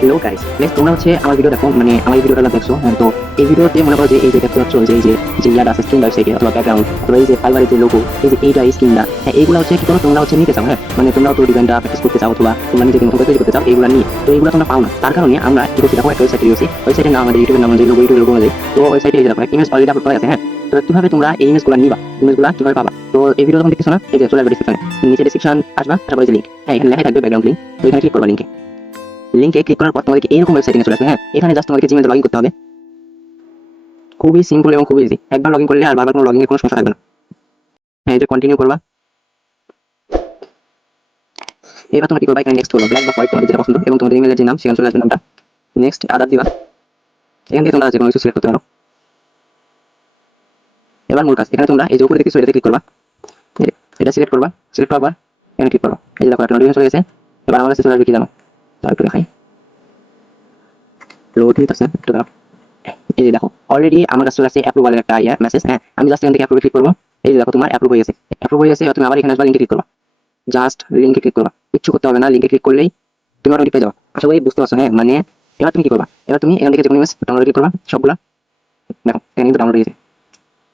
Hello guys, তোমরা হচ্ছে আমার ভিডিও দেখো, মানে আমার এই ভিডিওটা দেখছো। তো এই ভিডিওতে মনে করো যে এই যে দেখতে পাচ্ছ যে এই যে যে ইয়াটা আছে স্ক্রিন ওয়েবসাইটে অথবা ব্যাকগ্রাউন্ড অথবা এই যে ফাইবারের যে লোগো, এই যে এইটা স্ক্রিনটা, হ্যাঁ এইগুলো হচ্ছে কি করো তোমরা হচ্ছে নিতে চাও। হ্যাঁ মানে তোমরা তো ডিজাইনটা প্র্যাকটিস করতে চাও অথবা তোমরা নিজেকে মতো তৈরি করতে চাও, এইগুলো নিয়ে তো এইগুলো তোমরা পাও না। তার কারণে আমরা কি করছি দেখো, একটা ওয়েবসাইট দিয়েছি, ওয়েবসাইটের নাম আমাদের ইউটিউবের নাম যে লোগো, ইউটিউবের লোগো অনুযায়ী। তো ওয়েবসাইটে এই যে দেখো ইমেজ অলরেডি আপলোড করা আছে। হ্যাঁ তো কিভাবে তোমরা এই ইমেজগুলো নিবা, ইমেজগুলো কিভাবে পাবা, তো এই ভিডিও যখন দেখতেছো না, এই যে চলে আসবে ডিসক্রিপশনে, নিচে ডিসক্রিপশন আসবা, তারপরে যে লিঙ্ক, হ্যাঁ এখানে লেখা থাকবে ব্যাকগ্রাউন্ড লিঙ্ক, তো এখানে ক্লিক করবা লিঙ্কে। লিঙ্কে ক্লিক করার পর তোমাদেরকে এরকম ওয়েবসাইটে চলে আসবে। হ্যাঁ এখানে জাস্ট তোমাদেরকে জিমেইল লগইন করতে হবে, খুবই সিম্পল এবং খুবই ইজি। একবার লগইন করলে আর বারবার কোনো লগইনের কোনো সমস্যা থাকবে না। হ্যাঁ এটা কন্টিনিউ করবা। এবার তোমরা কি করবা, এখানে নেক্সট করবা, ব্ল্যাক বা হোয়াইট তোমাদের যেটা পছন্দ এবং তোমাদের ইমেইলের যে নাম সেখানে চলে আসবে নামটা। নেক্সট আদার দিবা, এখান থেকে তোমরা যে কোনো কিছু সিলেক্ট করতে পারো। এবার মূল কাজ, এখানে তোমরা এই যে উপরে দেখতেছো এটাতে ক্লিক করবা, এটা সিলেক্ট করবা, সিলেক্ট করবা এখানে ক্লিক করবা। এই যে দেখো একটা নোটিফিকেশন চলে গেছে। এবার আমার কাছে চলে আসবে কি জানো, তার একটু দেখাই, লোড নিতেছে একটু দাঁড়াও। এই যে দেখো অলরেডি আমার কাছে চলে আসছে অ্যাপ্রুভালের একটা মেসেজ। হ্যাঁ আমি জাস্ট এখান থেকে অ্যাপ্রুভে ক্লিক করবো। এই যে দেখো তোমার অ্যাপ্রুভ হয়ে গেছে, অ্যাপ্রুভ হয়ে গেছে। এবার তুমি আবার এখানে আসবা, লিঙ্কে ক্লিক করবা, জাস্ট লিঙ্কে ক্লিক করবা, কিচ্ছু করতে হবে না, লিঙ্কে ক্লিক করলেই তুমি অলরেডি পেয়ে যাও। আশা করি বুঝতে পারছো। হ্যাঁ মানে এবার তুমি কি করবা, এবার তুমি এখান থেকে যে কোনো ইমেজ ডাউনলোড ক্লিক করবা সবগুলা। দেখো এখানে কিন্তু ডাউনলোড হয়ে গেছে,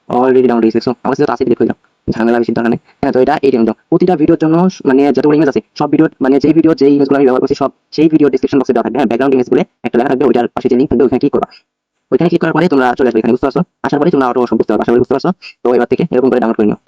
অলরেডি ডাউনলোড হয়ে গেছে। আমার কাছে তো আছে, ডিলিট হয়ে যাও, ঝামেলা বেশি দরকার নেই। হ্যাঁ তো এটা এই জন্য প্রতিটা ভিডিওর জন্য মানে যতগুলো ইমেজ আছে সব ভিডিও, মানে যেই ভিডিও যেই ইমেজগুলো আমি ব্যবহার করছি সব সেই ভিডিও ডেসক্রিপশন বক্সে দেওয়া থাকবে। হ্যাঁ ব্যাকগ্রাউন্ড ইমেজ বলে একটা লেখা থাকবে, ওইটার পাশে যে লিঙ্ক থাকবে ওইখানে ক্লিক করবা। ওইখানে ক্লিক করার পরে তোমরা চলে আসবে এখানে, বুঝতে পারছো? আসার পরে তোমরা অটো সব বুঝতে পারবে, আশা করি বুঝতে পারছো। তো এবার থেকে এরকম করে ডাউনলোড করে নিও।